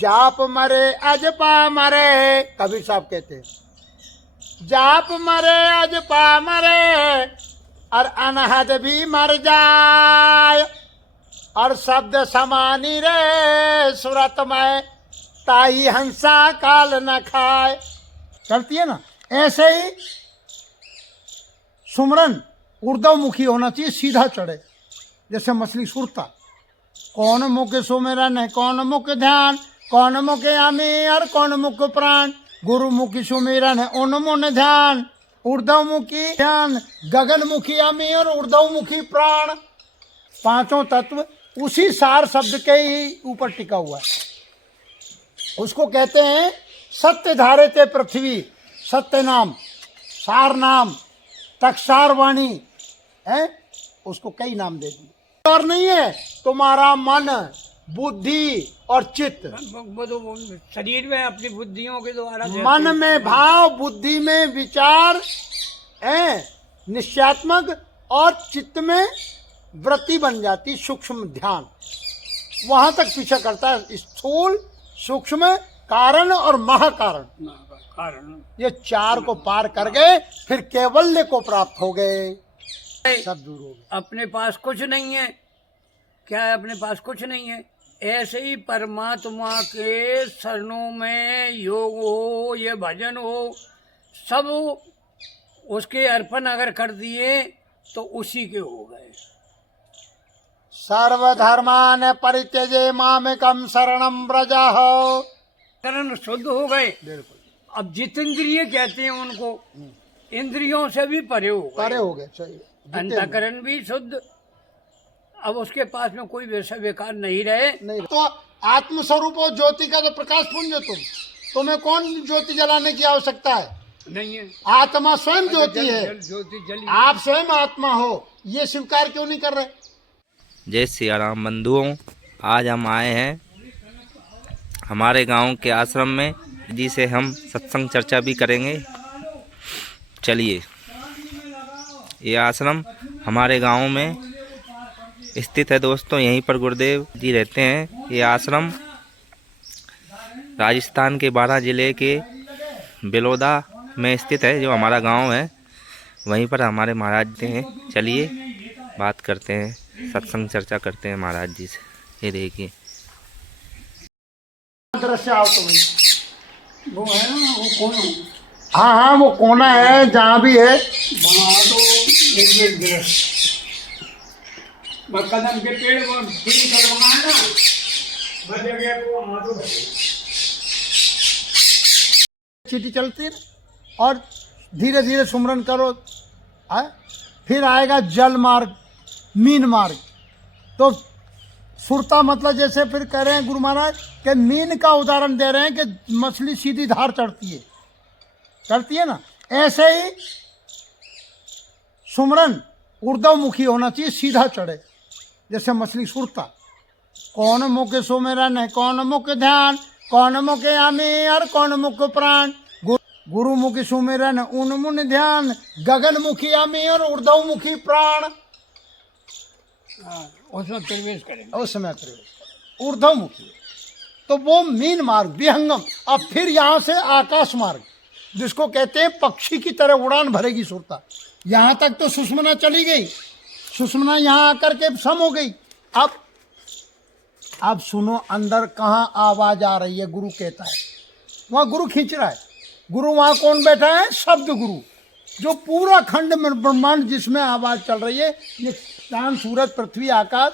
जाप मरे अजपा मरे, कबीर साहब कहते हैं जाप मरे अजपा मरे, और अनहद भी मर जाए, और शब्द समानी रे सुरत में, ताई हंसा काल न खाए। चलती है ना। ऐसे ही सुमरन ऊर्ध्वमुखी होना चाहिए, सीधा चढ़े, जैसे मछली सुरता। कौन मुख सुमिरन है, कौन मुख ध्यान, कौन मुख आमी और कौन मुख प्राण। गुरुमुखी सुमिरन है उन्मुन ध्यान, ऊर्ध्वमुखी ध्यान, गगनमुखी आमी और ऊर्ध्वमुखी प्राण। पांचों तत्व उसी सार शब्द के ही ऊपर टिका हुआ है। उसको कहते हैं सत्य धारे ते पृथ्वी, सत्य नाम, सार नाम, तक्षार वाणी है, उसको कई नाम दे दिए। और नहीं है तुम्हारा मन, बुद्धि और चित्त। वो तो शरीर में अपनी बुद्धियों के द्वारा, मन में भाव, बुद्धि में विचार है निश्चयात्मक, और चित्त में वृत्ति बन जाती, सूक्ष्म ध्यान। वहां तक पीछा करता है, स्थूल, सूक्ष्म, कारण और महाकारण। ये चार को पार कर गए, फिर कैवल्य को प्राप्त हो गए, सब दूर हो गए। अपने पास कुछ नहीं है, क्या है अपने पास कुछ नहीं है। ऐसे ही परमात्मा के शरणों में योग हो, ये भजन हो, सब उसके अर्पण अगर कर दिए तो उसी के हो गए। सर्वधर्मान परित्यजे मामेकम शरणम व्रजः, करण शुद्ध हो गए। बिल्कुल। अब जितेंद्रिय कहते हैं उनको, इंद्रियों से भी परे हो गए, परे हो गए, सही है। अंतःकरण भी शुद्ध। अब उसके पास में कोई वैसा बेकार नहीं रहे। नहीं तो आत्मस्वरूप और ज्योति का तो प्रकाश पुंज हो तुम, तुम्हें कौन ज्योति जलाने की आवश्यकता है? नहीं है। आत्मा स्वयं ज्योति है, ज्योति जली, आप स्वयं आत्मा हो, ये स्वीकार क्यों नहीं कर रहे? जय सिया राम बंधुओं, आज हम आए हैं हमारे गांव के आश्रम में, जिसे हम सत्संग चर्चा भी करेंगे। चलिए, ये आश्रम हमारे गांव में स्थित है दोस्तों, यहीं पर गुरुदेव जी रहते हैं। ये आश्रम राजस्थान के बारां जिले के बिलोदा में स्थित है, जो हमारा गांव है, वहीं पर हमारे महाराज जी हैं। चलिए बात करते हैं, सत्संग चर्चा करते हैं महाराज जी से। ये देखिए दृश्य आओ तुम्हें। वो है ना, वो कौन है? हाँ हाँ, वो कोना है जहाँ भी है। वहाँ तो एक दृश्य कदम के पेड़ को ठीक करवाना है ना, हर जगह को वहाँ तो चीटी चलती है, और धीरे धीरे सुमरन करो, फिर आएगा जल मार्ग, मीन मार्ग। तो सुरता मतलब जैसे फिर कह रहे हैं गुरु महाराज कि मीन का उदाहरण दे रहे हैं कि मछली सीधी धार चढ़ती है ना। ऐसे ही सुमरन ऊर्ध्वमुखी होना चाहिए, सीधा चढ़े, जैसे मछली सुरता। कौन मुख सुमिरन है, कौन मुख ध्यान, कौन मुख आमी और कौन मुख प्राण। गुरुमुखी सुमिरन उन्मुन ध्यान, गगनमुखी आमी और ऊर्ध्वमुखी प्राण। उसमें प्रवेश करेंगे, उस समय प्रवेश ऊर्ध्वमुखी। तो वो मीन मार्ग, विहंगम। अब फिर यहाँ से आकाश मार्ग, जिसको कहते हैं पक्षी की तरह उड़ान भरेगी सुरता। यहाँ तक तो सुषमना चली गई, सुषमना यहाँ आकर के सम हो गई। अब सुनो अंदर कहाँ आवाज आ रही है। गुरु कहता है, वहाँ गुरु खींच रहा है। गुरु वहाँ कौन बैठा है? शब्द गुरु, जो पूरा खंड में ब्रह्मांड जिसमें आवाज चल रही है। ये चांद, सूरज, पृथ्वी, आकाश,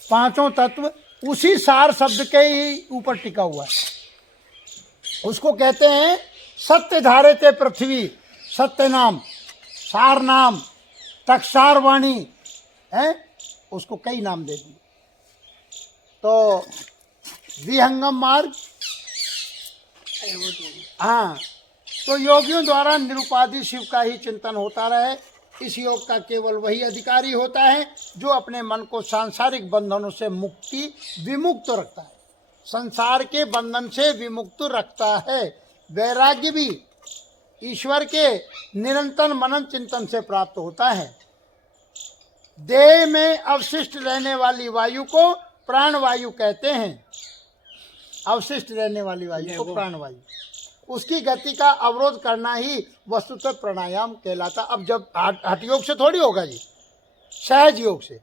पांचों तत्व उसी सार शब्द के ही ऊपर टिका हुआ है। उसको कहते हैं सत्य धारे ते पृथ्वी, सत्य नाम, सार नाम, तक्षार वाणी है, उसको कई नाम दे दिए। तो विहंगम मार्ग, हाँ, तो योगियों द्वारा निरुपाधि शिव का ही चिंतन होता रहे। इस योग का केवल वही अधिकारी होता है जो अपने मन को सांसारिक बंधनों से विमुक्त रखता है, संसार के बंधन से विमुक्त रखता है। वैराग्य भी ईश्वर के निरंतर मनन चिंतन से प्राप्त होता है। देह में अवशिष्ट रहने वाली वायु को प्राण वायु कहते हैं। अवशिष्ट रहने वाली वायु को प्राणवायु, उसकी गति का अवरोध करना ही वस्तुतः प्राणायाम कहलाता। अब जब हठ योग से थोड़ी होगा जी, सहज योग से,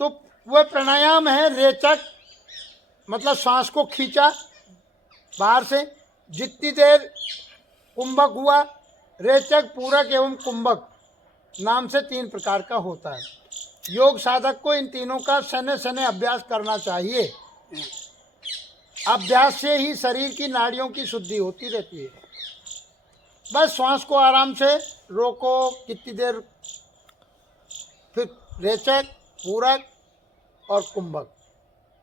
तो वह प्राणायाम है रेचक, मतलब श्वास को खींचा बाहर से, जितनी देर कुंभक हुआ, रेचक, पूरक एवं कुंभक नाम से 3 प्रकार का होता है। योग साधक को इन तीनों का सने सने अभ्यास करना चाहिए। अभ्यास से ही शरीर की नाड़ियों की शुद्धि होती रहती है। बस श्वास को आराम से रोको कितनी देर, फिर रेचक, पूरक और कुंभक,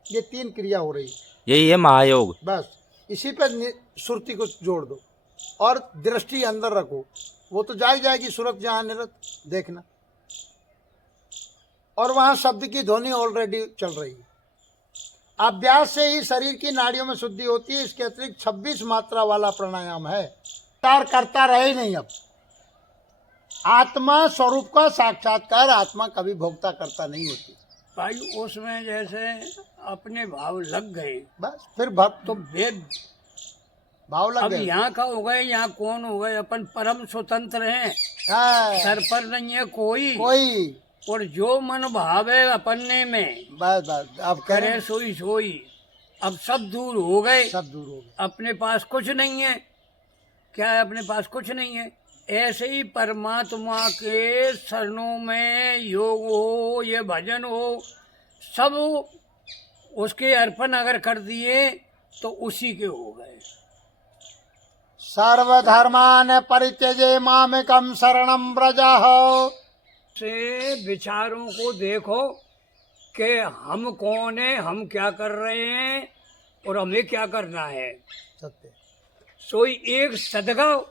ये 3 क्रिया हो रही है। यही है महायोग। बस इसी पर सुरती को जोड़ दो और दृष्टि अंदर रखो, वो तो जाएगी सुरत जहाँ निरत देखना, और वहाँ शब्द की ध्वनि ऑलरेडी चल रही है। अभ्यास से ही शरीर की नाड़ियों में शुद्धि होती है। इसके अतिरिक्त 26 मात्रा वाला प्राणायाम है। साक्षात्कार करता रहे नहीं। अब आत्मा स्वरूप का साक्षात्कार आत्मा कभी भोक्ता करता नहीं होती। भाई उसमें जैसे अपने भाव लग गए, बस फिर भक्त तो वेद भाव लग अब गए। यहाँ का हो गए, यहाँ कौन हो गए, अपन परम स्वतंत्र हैं, हाँ, सर पर नहीं है कोई, कोई और जो मन भावे अपने में बस बस अब करे करें, सोई सोई। अब सब दूर हो गए, सब दूर हो गए। अपने पास कुछ नहीं है। क्या है? अपने पास कुछ नहीं है। ऐसे ही परमात्मा के शरणों में योग हो, ये भजन हो, सब उसके अर्पण अगर कर दिए तो उसी के हो गए। सर्वधर्मान परित्यजे मामेकं शरणं व्रजः। से विचारों को देखो कि हम कौन है, हम क्या कर रहे हैं और हमें क्या करना है। सत्य, सोई एक सदगाव,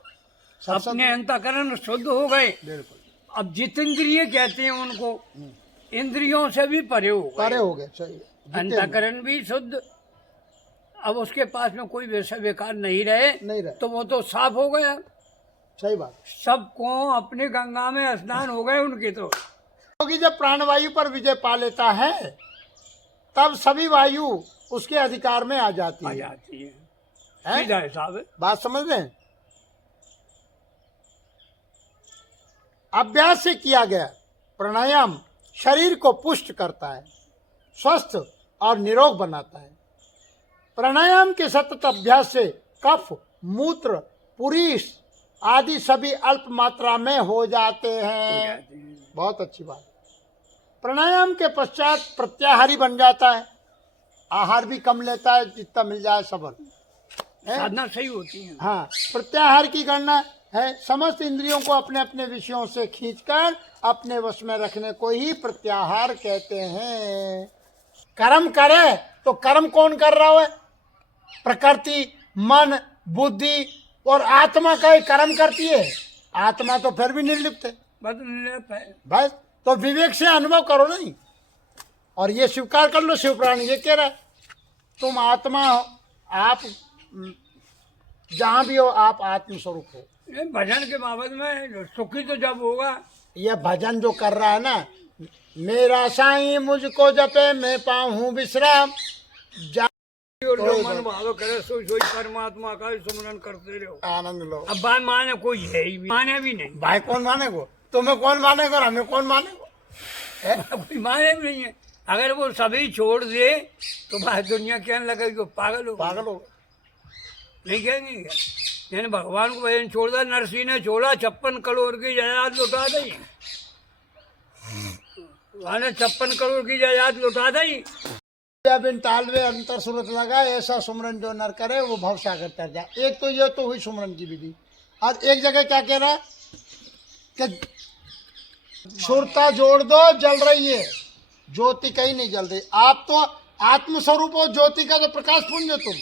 सब अपने अंतःकरण शुद्ध हो गए। बिल्कुल अब जितेंद्रिय कहते हैं उनको, इंद्रियों से भी परे हो परे गए, हो गए। सही है। अंतःकरण भी शुद्ध। अब उसके पास में कोई वैसा बेकार नहीं रहे, नहीं रहे। तो वो तो साफ हो गया। सही बात। सबको अपनी गंगा में स्नान हो गए उनके तो। क्योंकि जब प्राणवायु पर विजय पा लेता है तब सभी वायु उसके अधिकार में आ जाती आ है। जाती है, हैं? सीधा हिसाब है। बात समझ रहे हैं? अभ्यास से किया गया प्राणायाम शरीर को पुष्ट करता है, स्वस्थ और निरोग बनाता है। प्राणायाम के सतत अभ्यास से कफ, मूत्र, पुरीष आदि सभी अल्प मात्रा में हो जाते हैं। बहुत अच्छी बात। प्राणायाम के पश्चात प्रत्याहारी बन जाता है, आहार भी कम लेता है, जितना मिल जाए सबर है। साधना सही होती है। हाँ, प्रत्याहार की गणना है समस्त इंद्रियों को अपने अपने विषयों से खींचकर अपने वश में रखने को ही प्रत्याहार कहते हैं। कर्म करे तो कर्म कौन कर रहा है? प्रकृति, मन, बुद्धि और आत्मा का ही कर्म करती है। आत्मा तो फिर भी निर्लिप्त है। बस निर्लिप्त है। बस तो विवेक से अनुभव करो नहीं, और ये स्वीकार कर लो। शिवपुराण ये कह रहा है तुम आत्मा हो, आप जहाँ भी हो आप आत्मस्वरूप हो। ये भजन के बाबत में सुखी तो जब होगा। यह भजन जो कर रहा है ना, मेरा साईं मुझको जपे मैं पाऊँ विश्राम, और जो मन भाव करे सोई सोई परमात्मा का ही सुमरन करते रहो, आनंद लो। अब बात माने कोई है ही भी, माने भी नहीं। भाई कौन मानेगो? तुम्हें कौन मानेगा और हमें कौन मानेगो? कोई माने भी नहीं है। अगर वो सभी छोड़ दे तो बात दुनिया कहने लगेगी पागल हो, पागल हो। नहीं कहेंगे क्या? यानी भगवान को भजन छोड़ दिया, नरसिंह ने छोड़ा, 56 करोड़ की जायदाद लुटा दी। भगवान ने 56 करोड़ की जायदाद लुटा दी। बिन तालवे अंतर सूरत लगा, ऐसा सुमरन जो नर करे वो भव सागर तर जाए। एक तो ये तो हुई सुमरन की विधि, और एक जगह क्या कह रहा है कि सुरता जोड़ दो, जल रही है ज्योति कहीं नहीं जल रही। आप तो आत्मस्वरूप हो, ज्योति का तो प्रकाश पुंज हो तुम।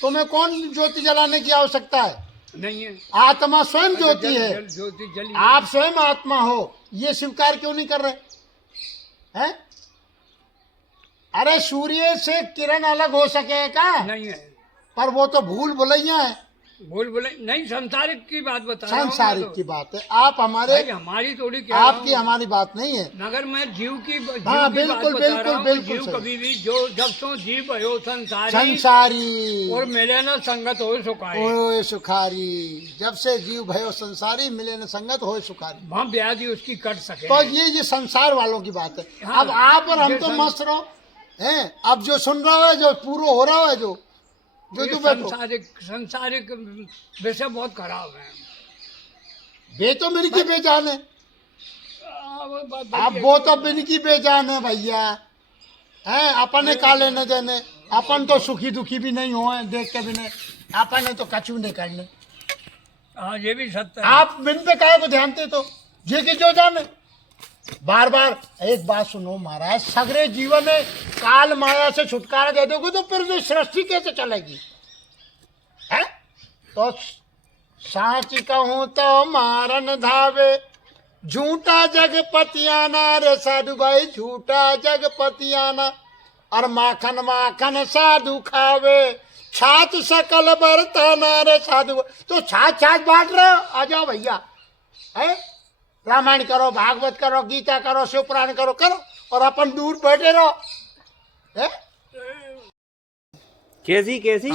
तुम्हें कौन ज्योति जलाने की आवश्यकता है? नहीं है। आत्मा स्वयं ज्योति है। ज्योति जली। आप स्वयं आत्मा हो, ये स्वीकार क्यों नहीं कर रहे हैं? अरे सूर्य से किरण अलग हो सके क्या? नहीं है। पर वो तो भूल भुलैया है। बोले नहीं, संसारिक की बात बता रहा हूँ मैं सांसारिक तो। की बात है। आप हमारे, भाई हमारी थोड़ी क्या आपकी हमारी बात नहीं है। मगर मैं जीव की हाँ, बात बिल्कुल, बता रहा बिल्कुल, हूँ। बिल्कुल जीव सही। कभी भी जो जब सो जीव भयो संसारी संसारी और मिले न संगत हो सुखाए, ओए सुखारी, जब से जीव भयो संसारी, मिले न संगत होए सुखारी। वहाँ व्याधि उसकी कट सके। तो ये संसार वालों की बात है। हाँ, अब आप और हम ये तो सं- मस्त रहो हैं। अब जो सुन रहा है, जो पूरा हो रहा है, जो जो ये तू बैठो, संसारिक विषय बहुत खराब है। बे तो मेरी की बेजान है। अब अब वो तो बिन की बेजान है भैया, हैं। अपन ने का लेने देने, अपन तो सुखी दुखी भी नहीं हो, देख के भी नहीं, अपन ने तो कछु नहीं करने। हाँ, ये भी सत्य है। आप बिन पे काहे को ध्यान दे, तो जे की जो जाने। बार बार एक बात सुनो महाराज, सगरे जीवन में काल माया से छुटकारा दे दोगे तो फिर जो सृष्टि कैसे चलेगी, है? तो साच कहूं तो मारन धावे, झूठा जगपतियाना रे साधु भाई, झूठा जगपतियाना। और माखन माखन साधु खावे, छाछ सकल बरताना रे साधु। तो छाछ छाछ बांट रहे हो, आ जाओ भैया, है। रामायण करो, भागवत करो, गीता करो, शिवपुराण करो, करो, और अपन दूर बैठे रहो, है। कैसी कैसी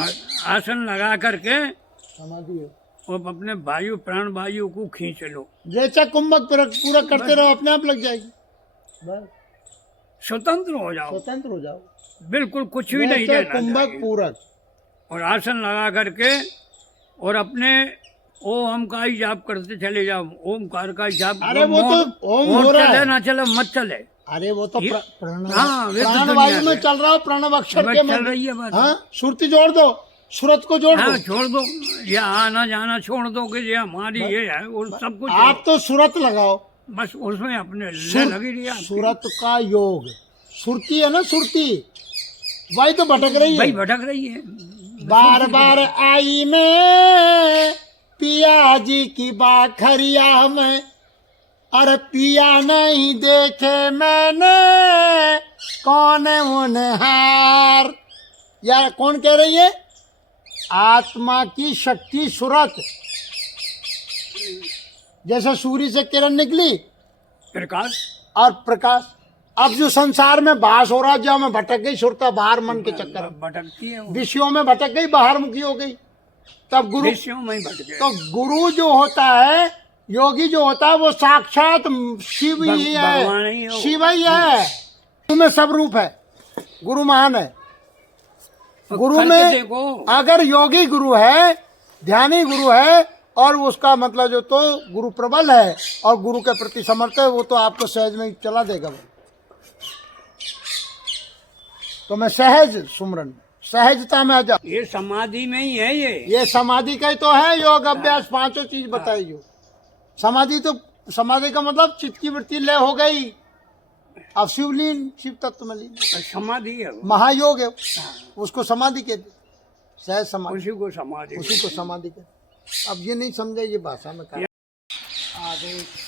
आसन लगा करके समाधि है। और अपने वायु प्राण वायु को खींच लो, जैसा कुंभक पूरा करते रहो, अपने आप लग जाएगी, बस स्वतंत्र हो जाओ, स्वतंत्र हो जाओ। बिल्कुल कुछ भी नहीं जैसे रहना कुंभक चाहिए। पूरक, और आसन लगा करके और अपने ओम का ही जाप करते चले जाओ, ओमकार का ही जाप। अरे वो तो ओम हो रहा चले है। ना चले मत चले, अरे वो तो ये- प्राण हाँ, वे तो प्राण दुनिया वायु में है। चल रहा हो, प्रणव अक्षर बस के चल में। रही है बात। हाँ, सुरती जोड़ दो, सूरत को जोड़ हाँ, दो। छोड़ दो, या आना जाना छोड़ दो कि ये हमारी ये है और सब कुछ आप तो सूरत लगाओ, बस उसमें अपने सुर- लगी रही है। सूरत का योग, सुरती है ना, सुरती, वही तो भटक रही भाई है। भटक रही है। बार बार आई मैं पिया जी की बाखरिया में, और पिया नहीं देखे मैंने कौन उन्हार। यार कौन कह रही है? आत्मा की शक्ति सुरत, जैसे सूर्य से किरण निकली प्रकाश और प्रकाश। अब जो संसार में बास हो रहा, जो में भटक गई सुरता, बाहर मन के चक्कर में, भटकती है वो। विषयों में भटक गई, बाहर मुखी हो गई। तब गुरु, विषयों में ही भटके। तो गुरु जो होता है, योगी जो होता है, वो साक्षात शिव ही भगवान ही है, हो। शिव ही है। गुरु में सब रूप है, गुरु महान है। गुरु करके में देखो। अगर योगी गुरु है, ध्यानी गुरु है, और उसका मतलब जो तो गुरु प्रबल है और गुरु के प्रति समर्थ है, वो तो आपको सहज में ही चला देगा। तो मैं सहज सुमरन, सहजता में आ जा। ये समाधि में ही है ये समाधि का ही तो है योग अभ्यास, पांचों चीज बताई जो। समाधि तो, समाधि का मतलब चित्त की वृत्ति लय हो गई, अब शिवलीन, शिव तत्व में लीन, समाधि है वो। महायोग है, उसको समाधि कहते, सहज समाधि, उसी को समाधि। उसी को समाधि कहते। अब ये नहीं समझे, ये भाषा में कहा। आगे